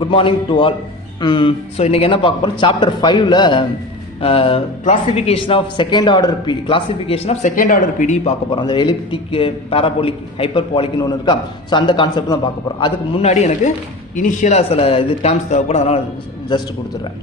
Good morning to all. So இன்றைக்கி என்ன பார்க்க போகிறோம், சாப்டர் 5ல் classification of second order P பார்க்க போகிறோம். அந்த எலிப்டிக், பேராபோலிக், ஹைப்பர்பாலிக்னு ஒன்று இருக்கா. ஸோ அந்த கான்செப்ட் தான் பார்க்க போகிறோம். அதுக்கு முன்னாடி எனக்கு இனிஷியலாக சில டேர்ம்ஸ் தேவைப்படும், அதனால் ஜஸ்ட் கொடுத்துட்றேன்.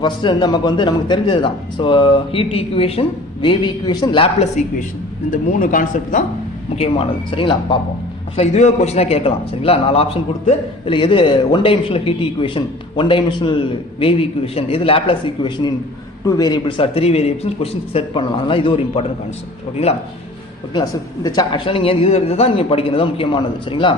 ஃபஸ்ட்டு வந்து நமக்கு தெரிஞ்சது தான். So heat equation, wave equation, Laplace equation, இந்த 3 கான்செப்ட் தான் முக்கியமானது. சரிங்களா, பார்ப்போம். ஆக்சுவலாக இதுவே கொஸ்டினாக கேட்கலாம். சரிங்களா, 4 ஆப்ஷன் கொடுத்து இதில் எது one dimensional heat equation, one dimensional wave equation, எது Laplace equation in 2 variables or 3 variables question set பண்ணலாம். அதனால் இது ஒரு இம்பார்ட்டன்ட் கான்செப்ட். ஓகேங்களா. ஸோ இந்த ஆக்சுவலாக நீங்கள் இதுதான் நீங்கள் படிக்கிறது தான் முக்கியமானது. சரிங்களா.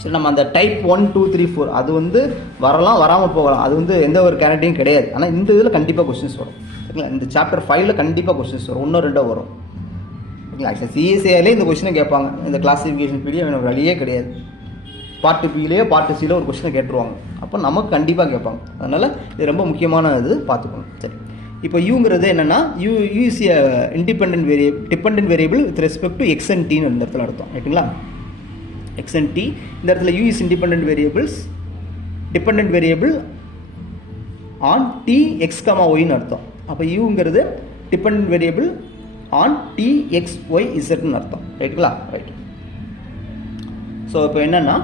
சரி, நம்ம அந்த டைப் 1, 2, 3, 4 அது வந்து வரலாம், வராமல் போகலாம். அது வந்து எந்த ஒரு கேரண்டியும் கிடையாது. ஆனால் இந்த இதில் கண்டிப்பாக கொஸ்டின்ஸ் வரும். ஓகேங்களா. இந்த சாப்டர் 5ல் கண்டிப்பாக கொஸ்டின்ஸ் வரும். 1 2 வரும். ஓகேங்களா. ஆக்சுவலாக சிஎஸ்ஏலே இந்த கொஸ்டினை கேட்பாங்க. இந்த கிளாசிஃபிகேஷன் பீடியோ எனக்கு வழியே கிடையாது. பார்ட் பிலேயோ பார்ட் சியில் ஒரு கொஸ்டினை கேட்டுருவாங்க. அப்போ நமக்கு கண்டிப்பாக கேட்பாங்க. அதனால் இது ரொம்ப முக்கியமான இது பார்த்துக்கணும். சரி, இப்போ யூங்கிறது என்னென்னா, u is a dependent variable with respect to x and டின்னு இந்த இடத்துல அர்த்தம். ரைட்டுங்களா. எக்ஸ் அண்ட் டி, இந்த இடத்துல u is dependent variable on t x comma ஒய்னு அர்த்தம். அப்போ யூங்கிறது dependent variable on t x y இசட்னு அர்த்தம். ரைட்டுங்களா. ரைட். ஸோ இப்போ என்னென்னா,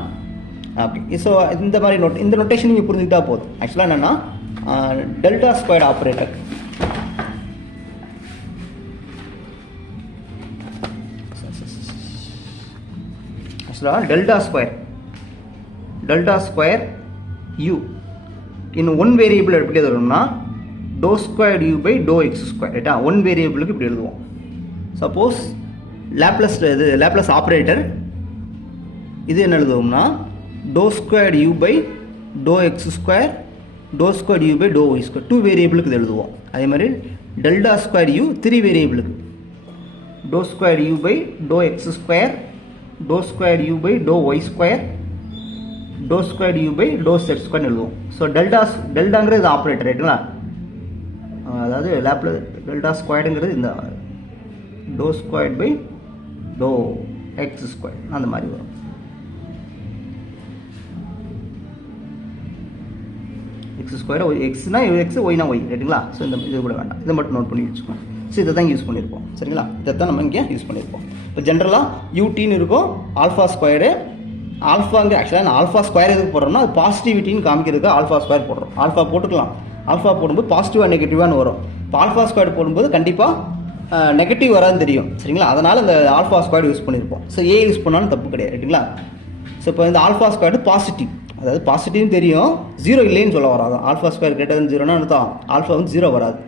அப்படி ஸோ இந்த மாதிரி இந்த நோட்டேஷன் நீங்கள் புரிஞ்சுக்கிட்டா போதும். ஆக்சுவலாக என்னென்னா, டெல்டா ஸ்கொயர்டு ஆப்ரேட்டர், ஆக்சுவலாக டெல்டா ஸ்கொயர் யூ இன்னும் ஒன் வேரியபிள் எப்படி எழுதணும்னா, do squared u by do x square. ரைட்டா. ஒன் வேரியபிளுக்கு இப்படி எழுதுவோம். சப்போஸ் லேப்லஸ் ஆப்ரேட்டர் இது என்ன எழுதுவோம்னா, do squared u by do x square, do squared u by do y square, 2 வேரியபிளுக்கு இது எழுதுவோம். அதே மாதிரி டெல்டா ஸ்கொயர் யூ 3 வேரியபிளுக்கு, do squared u by do x square, do squared u by do y square, do squared u by do zed ஸ்கொயர்னு எழுதுவோம். So டெல்டாங்கிறது இது operator. ரைட்டுங்களா. அதாவது டெல்டா ஸ்கொயர்டுங்கிறது இந்த do squared by do x square அந்த மாதிரி வரும். எக்ஸ் ஸ்கொயர் எக்ஸ்னா எக்ஸ், ஒய்னா ஒய். ரைட்டுங்களா. ஸோ இந்த இது கூட வேண்டாம், இதை மட்டும் நோட் பண்ணி வச்சுக்கோங்க. ஸோ இதை தான் யூஸ் பண்ணியிருப்போம். சரிங்களா. இதை தான் நம்ம இங்கே யூஸ் பண்ணியிருப்போம். இப்போ ஜென்ரலாக யூடின்னு இருக்கும், ஆல்ஃபா ஸ்கொயரு. ஆல்ஃபாங்க ஆக்சுவலாக நான் ஆல்ஃபா ஸ்கொயர் எதுக்கு போடுறோம்னா, அது பாசிட்டிவிட்டின்னு காமிக்கிறதுக்கு ஆல்ஃபா ஸ்கொயர் போடுறோம். ஆல்ஃபா போட்டுக்கலாம். ஆல்ஃபா போடும்போது பாசிட்டிவாக நெகட்டிவானு வரும். இப்போ ஆல்ஃபா ஸ்கொயர் போடும்போது கண்டிப்பாக நெகட்டிவ் வராதுன்னு தெரியும். சரிங்களா. அதனால் இந்த ஆல்ஃபா ஸ்கொயர் யூஸ் பண்ணியிருப்போம். ஸோ ஏ யூஸ் பண்ணாலும் தப்பு கிடையாது. ரைட்டுங்களா. ஸோ இப்போ இந்த ஆல்ஃபா ஸ்கொயர் பாசிட்டிவ், அதாவது பாசிட்டிவ்னு தெரியும், 0 இல்லைன்னு சொல்ல வராது. ஆல்ஃபா ஸ்கொயர் கிரேட்டர் தென் 0னா அர்த்தம் ஆல்ஃபா வந்து 0 வராது.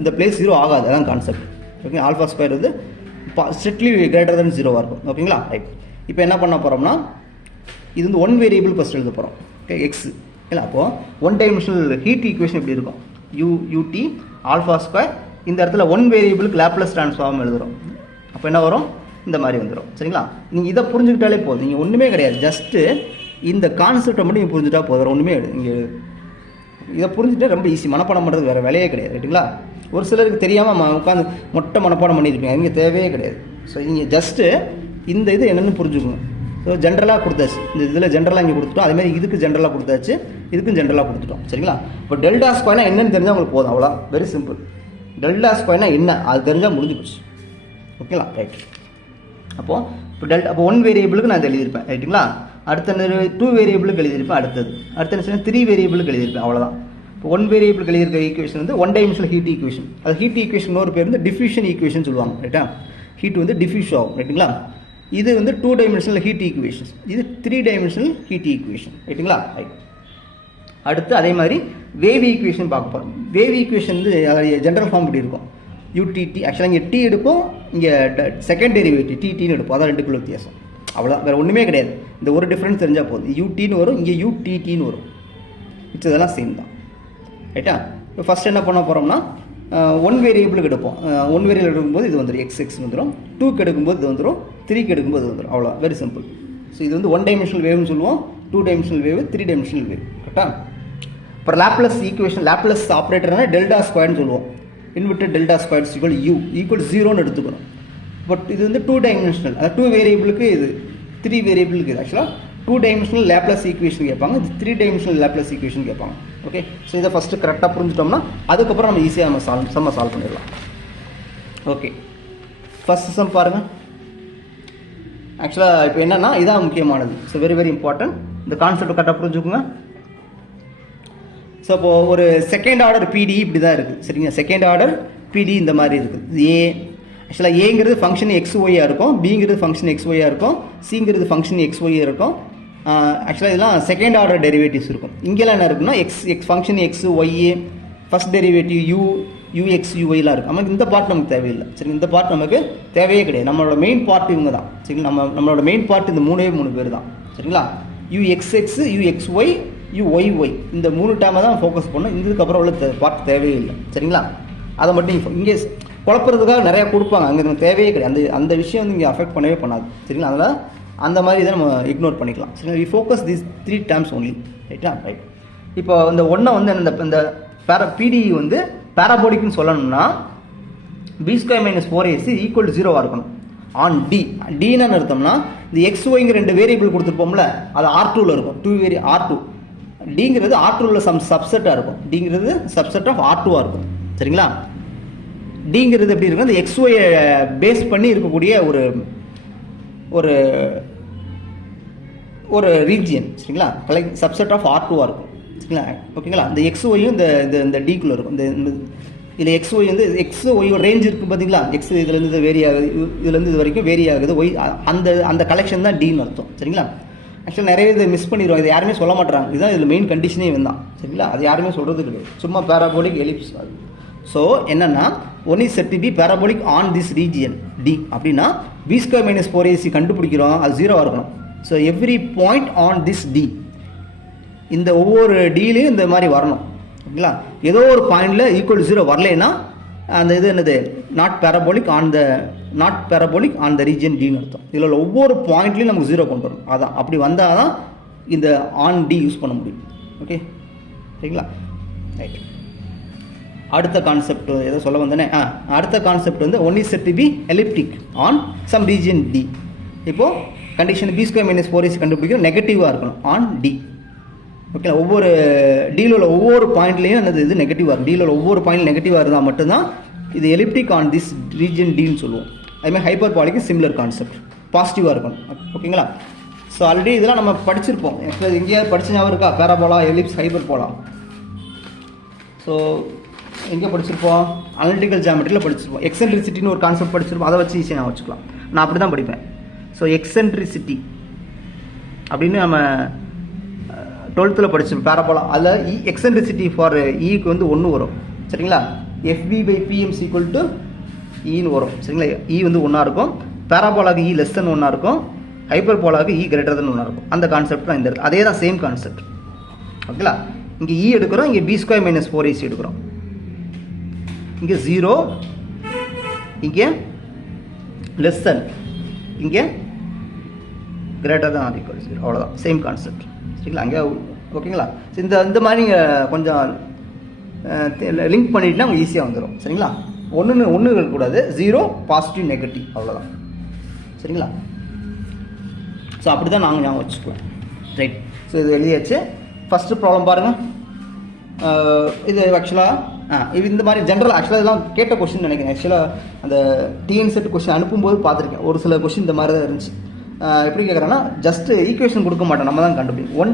இந்த பிளேஸ் 0 ஆகாது. அதான் கான்செப்ட். ஓகே. ஆல்ஃபா ஸ்கொயர் வந்து ஸ்ட்ரிக்ட்லி கிரேட்டர் தென் 0 இருக்கும். ஓகேங்களா. ரைட். இப்போ என்ன பண்ண போகிறோம்னா, இது வந்து ஒன் வேரியபிள் ஃபஸ்ட் எழுத போகிறோம். ஓகே. எக்ஸ் இல்லை. அப்போது ஒன் டைமென்ஷனல் ஹீட் ஈக்குவேஷன் எப்படி இருக்கும், யூடி ஆல்ஃபா ஸ்கொயர். இந்த இடத்துல ஒன் வேரியபிளுக்கு லேப்லஸ் ட்ரான்ஸ்ஃபார்ம் எழுதுகிறோம். அப்போ என்ன வரும், இந்த மாதிரி வந்துடும். சரிங்களா. நீங்கள் இதை புரிஞ்சுக்கிட்டாலே போதும். நீங்கள் ஒன்றுமே கிடையாது, ஜஸ்ட்டு இந்த கான்செப்டை மட்டும் நீங்கள் புரிஞ்சுட்டா போதும். ஒன்றுமே நீங்கள் இதை புரிஞ்சுட்டு ரொம்ப ஈஸி. மனப்பாடம் பண்ணுறது வேறு வேலையே கிடையாது. ரைட்டுங்களா. ஒரு சிலருக்கு தெரியாமல் உட்காந்து மொட்டை மனப்பாடம் பண்ணியிருப்பீங்க. இங்கே தேவையே கிடையாது. ஸோ நீங்கள் ஜஸ்ட்டு இந்த இது என்னென்னு புரிஞ்சுக்கணும். ஸோ ஜென்ரலாக கொடுத்தாச்சு. இந்த இதில் ஜென்ரலாக இங்கே கொடுத்துட்டோம். அதேமாதிரி இதுக்கு ஜென்ரலாக கொடுத்தாச்சு, இதுக்கும் ஜென்ரலாக கொடுத்துட்டோம். சரிங்களா. இப்போ டெல்டா ஸ்கொயர்னா என்னென்னு தெரிஞ்சால் உங்களுக்கு போதும். அவ்வளோ வெரி சிம்பிள். டெல்டா ஸ்கொயர்னா என்ன அது தெரிஞ்சால் முடிஞ்சு போச்சு. ஓகேங்களா. ரைட். அப்போ 1 வேரியபிளுக்கு நான் இதை எழுதியிருப்பேன். ரைட்டுங்களா. அடுத்த 2 வேரியபிளுக்கு எழுதியிருப்பேன். அடுத்த 3 வேரியபிளுக்கு எழுதியிருப்பேன். அவ்வளோதான். இப்போ 1 வேரியபிளுக்கு எழுதியிருக்க ஈக்குவேஷன் வந்து ஒன் டைமென்ஷனல் ஹீட் ஈக்குவேஷன். அது ஹீட் ஈக்குவேஷன் ஒரு பேர் வந்து டிஃப்யூஷன் ஈக்குவேஷன் சொல்லுவாங்க. ரைட்டா. ஹீட் வந்து டிஃப்யூஸ் ஆகும். ரைட்டுங்களா. இது வந்து 2 டைமென்ஷனல் ஹீட் ஈக்குவேஷன், இது 3 டைமென்ஷனல் ஹீட் ஈக்குவேஷன். ரைட்டுங்களா. ரைட். அடுத்து அதே மாதிரி வேவ் ஈக்குவேஷன் பார்க்க போகிறோம். வேவ் ஈக்குவேஷன் வந்து ஜென்ரல் ஃபார்ம் இப்படி இருக்கும், யூடிடி. ஆக்சுவலாக இங்கே டி எடுப்போம், இங்கே செகண்ட் டெரிவேட்டிவ் டிடின்னு எடுப்போம். அதான் 2க்குள்ள வித்தியாசம். அவ்வளோதான், வேறு ஒன்றுமே கிடையாது. இந்த ஒரு டிஃப்ரென்ஸ் தெரிஞ்சால் போதும். யூடின்னு வரும், இங்கே யூடிடின்னு வரும். இதெல்லாம் சேம் தான். ரைட்டா. இப்போ ஃபஸ்ட் என்ன பண்ண போகிறோம்னா, 1 வேரியபிளுக்கு எடுப்போம். 1 வேரியபிள் எடுக்கும்போது இது வந்துடும், எக்ஸ் வந்துடும். 2க்கு எடுக்கும்போது இது வந்துடும், 3க்கு எடுக்கும்போது இது வந்துடும். அவ்வளோ வெரி சிம்பிள். ஸோ இது வந்து 1 டைமென்ஷனல் வேவ்னு சொல்லுவோம், 2 டைமென்ஷனல் வேவ், 3 டைமென்ஷனல் வேவ். கரெக்டாக. அப்புறம் லேப்லஸ் ஈக்குவேஷன், லேப்லஸ் ஆப்ரேட்டர்னா டெல்டா ஸ்கொயர்னு சொல்லுவோம். Inverted delta square equal u equal 0ன்னு எடுத்துக்கணும். பட் இது வந்து 2 டைமென்ஷனல், அதாவது 2 வேரியபிளுக்கு இது, 3 வேரியபிளுக்கு இது. ஆக்சுவலாக 2 dimensional லேப்லஸ் ஈக்குவேஷன் கேட்பாங்க, இது 3 dimensional லேப்லஸ் ஈக்குவேஷன் கேட்பாங்க. ஓகே, ஸோ இதை ஃபஸ்ட்டு கரெக்டாக புரிஞ்சுட்டோம்னா அதுக்கப்புறம் நம்ம ஈஸியாக நம்ம சால்வ் பண்ணிடலாம். ஓகே, ஃபஸ்ட் சம் பாருங்கள். ஆக்சுவலாக இப்போ என்னென்னா இதான் முக்கியமானது. So very very important. இந்த கான்செப்ட் கரெக்டாக புரிஞ்சுக்கோங்க. ஸோ இப்போது ஒரு செகண்ட் ஆர்டர் பிடி இப்படி தான் இருக்குது. சரிங்க, செகண்ட் ஆர்டர் பிடி இந்த மாதிரி இருக்குது. ஏ ஆக்சுவலாக ஏங்கிறது ஃபங்க்ஷன் XYயாக இருக்கும், பிங்கிறது ஃபங்க்ஷன் XYயாக இருக்கும், சிங்கிறது ஃபங்க்ஷன் XYயாக இருக்கும். ஆக்சுவலாக இதெல்லாம் செகண்ட் ஆர்டர் டெரிவேட்டிவ்ஸ் இருக்கும். இங்கெல்லாம் என்ன இருக்குன்னா ஃபங்க்ஷன் XYA, ஃபஸ்ட் டெரிவேட்டிவ் UXUYலாம் இருக்குது. நமக்கு இந்த பார்ட் நமக்கு தேவையில்லை. சரி, இந்த பார்ட் நமக்கு தேவையே கிடையாது. நம்மளோட மெயின் பார்ட் இவங்க தான். சரிங்களா, நம்மளோட மெயின் பார்ட் இந்த 3 பேர் தான். சரிங்களா, UXX, UXY, UYY இந்த 3 டேர்மை தான் ஃபோக்கஸ் பண்ணணும். இதுக்கப்புறம் உள்ள பார்ட் தேவையே இல்லை. சரிங்களா, அதை மட்டும் இங்கே குழப்பறதுக்காக நிறையா கொடுப்பாங்க, அங்கே நமக்கு தேவையே கிடையாது. அந்த விஷயம் வந்து இங்கே அஃபெக்ட் பண்ணவே பண்ணாது. சரிங்களா, அதனால் அந்த மாதிரி இதை நம்ம இக்னோர் பண்ணிக்கலாம். சரிங்களா, we focus these 3 terms only. ரைட்டா, ரைட். இப்போ இந்த ஒன்றை வந்து இந்த பிடி வந்து பேராபோலிக்னு சொல்லணும்னா b² - 4ac = 0 இருக்கணும் ஆன் டி. டின்னு அர்த்தம்னா இந்த XYங்கிற 2 வேரியபிள் கொடுத்துருப்போம்ல, அது R2ல் இருக்கும். R2 டிங்கிறது R2ல் சப்செட்டாக இருக்கும். டிங்கிறது சப்செட் ஆஃப் R2ஆக இருக்கும். சரிங்களா, டிங்கிறது எப்படி இருக்கும், இந்த XY பேஸ் பண்ணி இருக்கக்கூடிய ஒரு ஒரு ரீஜியன். சரிங்களா, சப்செட் ஆஃப் R2ஆக இருக்கும். சரிங்களா, ஓகேங்களா. இந்த XYயும் இந்த டிக்குள்ளே இருக்கும். இந்த இதில் XY வந்து XY ரேஞ்ச் இருக்குது பார்த்தீங்களா. X இதுலேருந்து வேரி ஆகுது, இதுலேருந்து இது வரைக்கும் வேரி ஆகுது. ஒய் அந்த கலெக்ஷன் தான் டின்னு அர்த்தம். சரிங்களா, ஆக்சுவலாக நிறைய இதை மிஸ் பண்ணிடுவாங்க. இது யாருமே சொல்ல மாட்டாங்க. இதுதான் இதில் மெயின் கண்டிஷனே தான். சரிங்களா, அது யாருமே சொல்கிறது கிடையாது. சும்மா பேராபோலிக் எலிப்ஸ். ஸோ என்னென்னா one is set to be parabolic on this region T அப்படின்னா b² - 4ac கண்டுபிடிக்கிறோம், அது 0 இருக்கணும். So every point on this T, இந்த ஒவ்வொரு டிலையும் இந்த மாதிரி வரணும். ஓகேங்களா, ஏதோ ஒரு பாயிண்டில் =0 வரலைன்னா அந்த இது என்னது not parabolic on the region டின்னு அர்த்தம். இதில் ஒவ்வொரு பாயிண்ட்லையும் நமக்கு 0 கொண்டு வரும். அதான் அப்படி வந்தால் தான் இந்த ஆன் டி யூஸ் பண்ண முடியும். ஓகே, சரிங்களா, ரைட். அடுத்த கான்செப்ட் எதை சொல்ல வந்தேனே, அடுத்த கான்செப்ட் வந்து one is set to be elliptic on some region T. இப்போது கண்டிஷன் b² - 4ac கண்டுபிடிக்கும் நெகட்டிவாக இருக்கணும் ஆன் டி. ஓகே, ஒவ்வொரு டீல உள்ள ஒவ்வொரு பாயிண்ட்லையும் என்னது இது நெகட்டிவாக இருக்கும். டீல உள்ள ஒவ்வொரு பாயிண்ட் நெகட்டிவாக இருந்தால் மட்டும்தான் இது எலிப்டிக் ஆன் திஸ் ரீஜியன் டின்னு சொல்லுவோம். அதுமாதிரி ஹைப்பர்பாலிக்கு சிமிலர் கான்செப்ட், பாசிட்டிவாக இருக்கணும். ஓகேங்களா, ஸோ ஆல்ரெடி இதெல்லாம் நம்ம படிச்சிருப்போம். ஆக்சுவலாக எங்கேயாவது படிச்ச ஞாபகம் இருக்கா? Parabola, ellipse, hyperbola. ஸோ எங்கே படிச்சிருப்போம்? அனலிட்டிக்கல் ஜியாமெட்ரியில் படிச்சிருப்போம். எக்ஸென்ட்ரிசிட்டின்னு ஒரு கான்செப்ட் படிச்சிருப்போம். அதை வச்சு ஈஸியாக நான் வச்சுக்கலாம். நான் அப்படி தான் படிப்பேன். ஸோ எக்ஸென்ட்ரிசிட்டி அப்படின்னு நம்ம 12th படிச்சிருப்போம் பேராபோலா. அதில் எக்ஸென்ட்ரிசிட்டி ஃபார் ஈக்கு வந்து 1 வரும். சரிங்களா, FB/PM = ஈன்னு வரும். சரிங்களா, ஈ வந்து 1 இருக்கும். பேராபோலாவுக்கு E < 1 இருக்கும். ஹைப்பர்போலாவுக்கு E < 1 இருக்கும். அந்த கான்செப்ட் தான் இந்த இடத்துல அதே தான், சேம் கான்செப்ட். ஓகேங்களா, இங்கே E எடுக்கிறோம், இங்கே b² - 4ac எடுக்கிறோம். இங்கே 0, இங்கே லெஸ்ஸன், இங்கே > 0. அவ்வளோதான், சேம் கான்செப்ட். சரிங்களா, அங்கே ஓகேங்களா. இந்த மாதிரி நீங்கள் கொஞ்சம் லிங்க் பண்ணிட்டுனா உங்களுக்கு ஈஸியாக வந்துடும். சரிங்களா, ஒன்று இருக்கக்கூடாது. 0, பாசிட்டிவ், நெகட்டிவ், அவ்வளோதான். சரிங்களா, ஸோ அப்படி தான் நாங்கள் ஞாபகம் வச்சுக்குவேன். ரைட், ஸோ இது எழுதியாச்சு. ஃபஸ்ட்டு ப்ராப்ளம் பாருங்கள். இது ஆக்சுவலாக இது இந்த மாதிரி ஜென்ரல் ஆக்சுவலாக இதெல்லாம் கேட்ட கொஸ்டின் நினைக்கிறேன். ஆக்சுவலாக அந்த டிஎன் செட் கொஸ்டின் அனுப்பும்போது பார்த்துருக்கேன். ஒரு சில கொஸ்டின் இந்த மாதிரி தான் இருந்துச்சு. எப்படி கேட்குறேன்னா, ஜஸ்ட் ஈக்குவேஷன் கொடுக்க மாட்டோம், நம்ம தான் கண்டுபிடிக்கும். One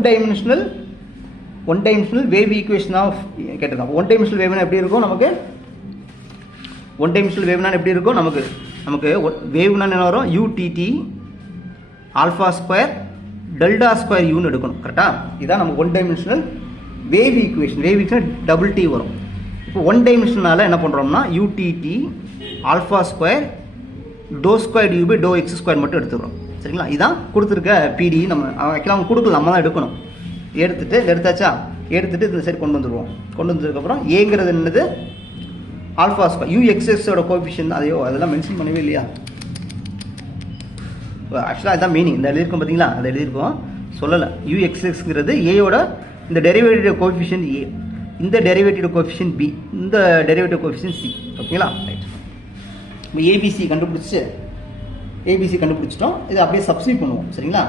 dimensional wave equation of கேட்டிருக்காங்க. ஒன் டைமென்ஷனல் வேவ்னா எப்படி இருக்கும் நமக்கு? ஒன் டைமென்ஷனல் வேவ்னா எப்படி இருக்கும் நமக்கு வேவ்னா என்ன வரும்? UTT α² ∇² யூன்னு எடுக்கணும். கரெக்டாக, இதுதான் நம்ம one dimensional wave equation. Wave equation +T வரும். இப்போ ஒன் டைமென்ஷனால் என்ன பண்ணுறோம்னா UTT α² ∂2u/∂x² மட்டும் எடுத்துக்கிறோம். சரிங்களா, இதான் கொடுத்துருக்க பிடி. நம்ம ஆக்சுவலாக அவங்க கொடுக்கல, நம்ம தான் எடுக்கணும். எடுத்தாச்சா, எடுத்துகிட்டு இந்த சைடு கொண்டு வந்துடுவோம். கொண்டு வந்ததுக்கப்புறம் ஏங்கிறது என்னது? α². UXXோட கோஎஃபிஷியன்ட் அதெல்லாம் மென்ஷன் பண்ணவே இல்லையா? ஆக்சுவலாக அதுதான் மீனிங். இந்த எழுதியிருக்கோம் பார்த்தீங்களா, அதை எழுதியிருக்கோம், சொல்லலை. UXXங்கிறது ஏயோட இந்த டெரிவேட்டிவ் கோஎஃபிஷியன்ட் ஏ, இந்த டெரிவேட்டிவ் கோஎஃபிஷியன்ட் பி, இந்த டெரிவேட்டிவ் கோஎஃபிஷியன்ட் சி. ஓகேங்களா, ரைட். இப்போ ஏபிசி கண்டுபிடிச்சிட்டோம். இதை அப்படியே சப்ஸ்டிட் பண்ணுவோம். சரிங்களா,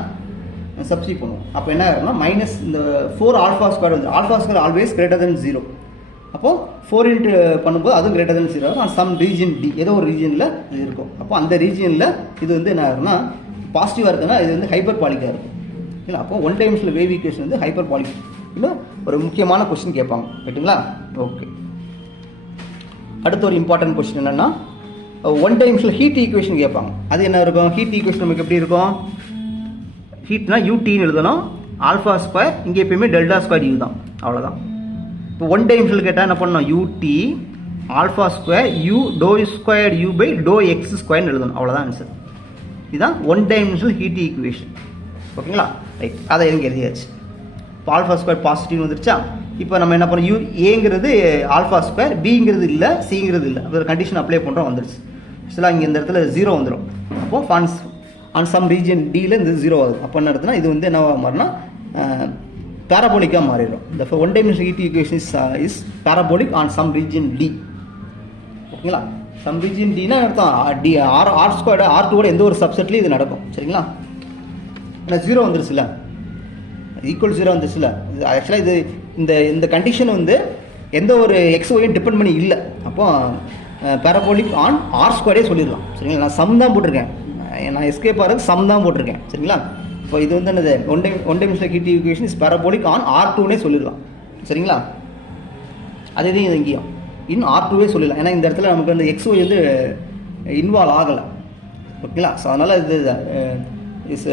சப்ஸ்டிட் பண்ணுவோம். அப்போ என்ன ஆகும்னா மைனஸ் இந்த 4 ஆல்ஃபா ஸ்கொயர் வந்து alpha square always greater than 0. அப்போது 4 இன்ட்டு பண்ணும்போது அதுவும் கிரேட்டர் தென் 0 ஆகும். சம் ரீஜன் டி ஏதோ ஒரு ரீஜனில் இது இருக்கும். அப்போ அந்த ரீஜனில் இது வந்து என்ன ஆகும்னா பாசிட்டிவாக இருக்குன்னா இது வந்து ஹைப்பர் பாலிக்காக இருக்கும் இல்லை. அப்போ ஒன் டைமென்ஷனல் வேவ் ஈக்குவேஷன் வந்து ஹைப்பர் பாலிக் இன்னும் ஒரு முக்கியமான கொஸ்டின் கேட்பாங்க ரைட்டுங்களா. ஓகே, அடுத்த ஒரு இம்பார்ட்டன்ட் கொஸ்டின் என்னென்னா ஒன் டைமென்ஷனல் ஹீட் ஈக்குவேஷன் கேட்பாங்க. அது என்ன இருக்கும்? ஹீட் ஈக்குவேஷன் நமக்கு எப்படி இருக்கும்? ஹீட்னா யூடின்னு எழுதணும், ஆல்ஃபா ஸ்கொயர் இங்கே எப்பயுமே டெல்டா ஸ்கொயர் யூ தான், அவ்வளோதான். இப்போ ஒன் டைமென்ஷனல் கேட்டால் என்ன பண்ணணும்? U t alpha square u do square u by do x ஸ்கொயர்னு எழுதணும், அவ்வளோதான் ஆன்சர். இதுதான் ஒன் டைமென்ஷனல் ஹீட் ஈக்குவேஷன். ஓகேங்களா, ரைட், அதை எனக்கு எழுதியாச்சு. இப்போ ஆல்ஃபா ஸ்கொயர் பாசிட்டிவ் வந்துருச்சா? இப்போ நம்ம என்ன பண்ணோம்? ஏங்கிறது ஆல்ஃபா ஸ்கொயர், பிங்கிறது இல்லை, சிங்கிறது இல்லை, ஒரு கண்டிஷன் அப்ளை பண்ணுறோம், வந்துருச்சு. ஆக்சுவலாக இங்கே இந்த இடத்துல 0 வந்துடும். அப்போது ஆன் சம் ரீஜன் டியில் இந்த 0 ஆகுது. அப்போ என்ன இடத்துல இது வந்து என்னவாக மாறினா பேராபோலிக்காக மாறிடும். இந்த one dimensional heat equation is parabolic on some region T. ஓகேங்களா, சம் ரீஜன் டினா அர்த்தம் டி ஆர் ஸ்கொயர் R2 எந்த ஒரு சப்செட்லையும் இது நடக்கும். சரிங்களா, ஏன்னா 0 வந்துருச்சுல, ஈக்குவல் 0 வந்துருச்சுல. இது ஆக்சுவலாக இது இந்த கண்டிஷன் வந்து எந்த ஒரு எக்ஸ்ஒயும் டிபெண்ட் பண்ணி இல்லை. அப்போ பேராபோலிக் ஆன் ஆர் ஸ்கொயரே சொல்லிடலாம். சரிங்களா, நான் சம் தான் போட்டிருக்கேன், நான் எஸ்கேப் ஆகிறதுக்கு சம் தான் போட்டிருக்கேன். சரிங்களா, இப்போ இது வந்து என்னது? One dimensional heat equation is parabolic on R2னே சொல்லிடலாம். சரிங்களா, அதே தான் இங்கேயும் இன்னும் R2வே சொல்லிடலாம். ஏன்னா இந்த இடத்துல நமக்கு அந்த எக்ஸ்ஒய் வந்து இன்வால்வ் ஆகலை. ஓகேங்களா, ஸோ அதனால் இது இஸ்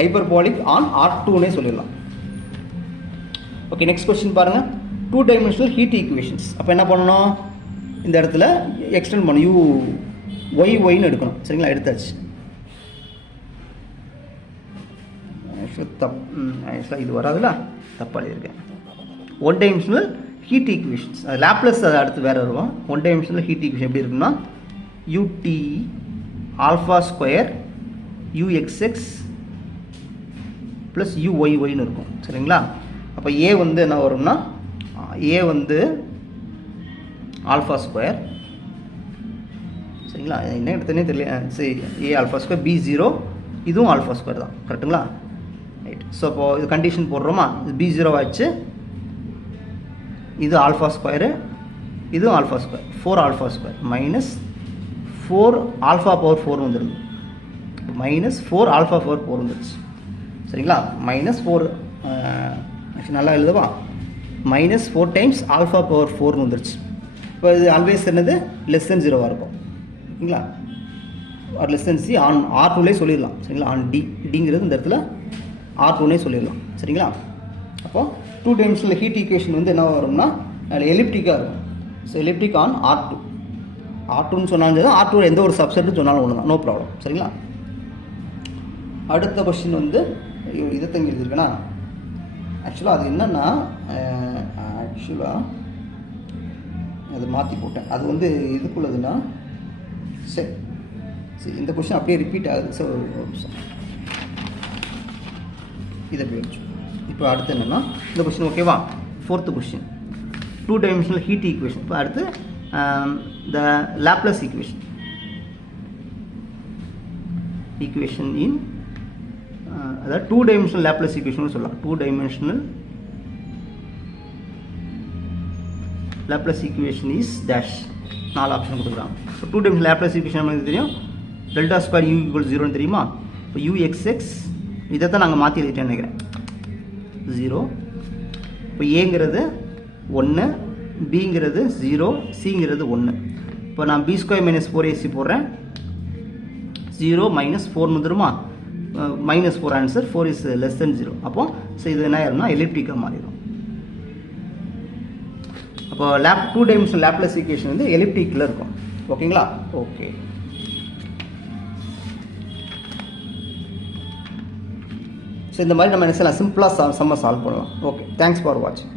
ஹைப்பர்பாலிக் ஆன் R2னே சொல்லிடலாம். ஓகே, நெக்ஸ்ட் கொஸ்டின் பாருங்கள். 2 டைமென்ஷனல் ஹீட் ஈக்குவேஷன்ஸ். அப்போ என்ன பண்ணணும்? இந்த இடத்துல எக்ஸ்டெண்ட் பண்ணணும், யூ ஒய்னு எடுக்கணும். சரிங்களா, எடுத்தாச்சு. ஆக்சுவலாக இது வராதுல, தப்பாக இருக்கேன். ஒன் டைமென்ஷனல் ஹீட் ஈக்குவேஷன்ஸ் அது லாப்லஸ், அது அடுத்து வேறு வருவோம். ஒன் டைமென்ஷனல் ஹீட் ஈக்குவேஷன் எப்படி இருக்குன்னா யூடி ஆல்ஃபா ஸ்கொயர் யூஎக்ஸ்எக்ஸ் ப்ளஸ் யூஒய்ஒய்னு இருக்கும். சரிங்களா, அப்போ ஏ வந்து என்ன வரும்னா ஏ வந்து ஆல்ஃபா ஸ்கொயர். சரிங்களா, என்ன எடுத்தனே தெரியல. சரி, ஏ ஆல்ஃபா ஸ்கொயர், பி 0, இதுவும் ஆல்ஃபா ஸ்கொயர் தான். கரெக்டுங்களா, ரைட். ஸோ இப்போது இது கண்டிஷன் போடுறோமா? இது பி 0 ஆச்சு, இது ஆல்ஃபா ஸ்கொயரு, இதுவும் alpha square, 4 alpha square minus 4 alpha power 4 வந்துடுது. மைனஸ் 4 ஆல்ஃபா பவர் 4 வந்துடுச்சு. சரிங்களா, மைனஸ் 4 ஆக்சுவலி நல்லா எழுதுவா, மைனஸ் 4 டைம்ஸ் ஆல்ஃபா பவர் 4 வந்துருச்சு. இப்போ இது ஆல்வேஸ் என்னது? லெஸ் தென் 0வாக இருக்கும். ஓகேங்களா, or less than c on R2லே சொல்லிடலாம். சரிங்களா, ஆன் டிங்கிறது இந்த இடத்துல R2னே சொல்லிடலாம். சரிங்களா, அப்போது 2 டைமென்ஷனல் ஹீட் ஈக்குவேஷன் வந்து என்ன வரும்னா எலிப்டிக்காக இருக்கும். ஸோ எலிப்டிக் ஆன் R2ன்னு சொன்னாலும் தான், R2 எந்த ஒரு சப்செட்னு சொன்னாலும் ஒன்று தான், நோ ப்ராப்ளம். சரிங்களா, அடுத்த கொஸ்டின் வந்து இதை தங்கி எழுதியிருக்கேன்னா ஆக்சுவலாக அது என்னென்னா ஆக்சுவலாக அது மாற்றி போட்டேன். அது வந்து இதுக்குள்ளதுன்னா சரி சரி இந்த கொஸ்டின் அப்படியே ரிப்பீட் ஆகுது. ஸோ இதை போயிடுச்சு. இப்போ அடுத்து என்னென்னா இந்த கொஸ்டின் ஓகேவா? 4th question 2 dimensional heat equation. இப்போ அடுத்து த லாப்லஸ் ஈக்குவேஷன் இன் அதாவது 2 டைமென்ஷனல் லாப்லஸ் ஈக்குவேஷன் சொல்லலாம். 2 dimensional Laplace equation is dash 4 option கொடுக்குறாங்க. இப்போ 2 டைமென்ஷனல் லாப்லஸ் ஈக்குவேஷன் நமக்கு தெரியும், டெல்டா ஸ்கொயர் யூ ஈக்குவல் 0ன்னு தெரியுமா? இப்போ யூஎக்ஸ்எக்ஸ் இதை தான் நாங்கள் மாற்றி எழுதிட்டேன்னு நினைக்கிறேன், 0. இப்போ ஏங்கிறது 1, பிங்கிறது 0, சிங்கிறது 1. இப்போ நான் பி ஸ்கொயர் மைனஸ் 4ac போடுறேன், 0 மைனஸ் 4 வந்துடுமா? Minus 4 answer, 4 is less than 0. அப்போ ஸோ இது என்ன ஆயிரும்னா எலிப்டிக்காக மாறிடும். அப்போ 2 டைமென்ஷனல் லாப்லஸ் ஈக்குவேஷன் வந்து எலிப்டிக்கில் இருக்கும். ஓகேங்களா, ஓகே. ஸோ இந்த மாதிரி நம்ம என்ன செய்யலாம், சிம்பிளாக சால்வ் பண்ணலாம். ஓகே, தேங்க்ஸ் ஃபார் வாட்சிங்.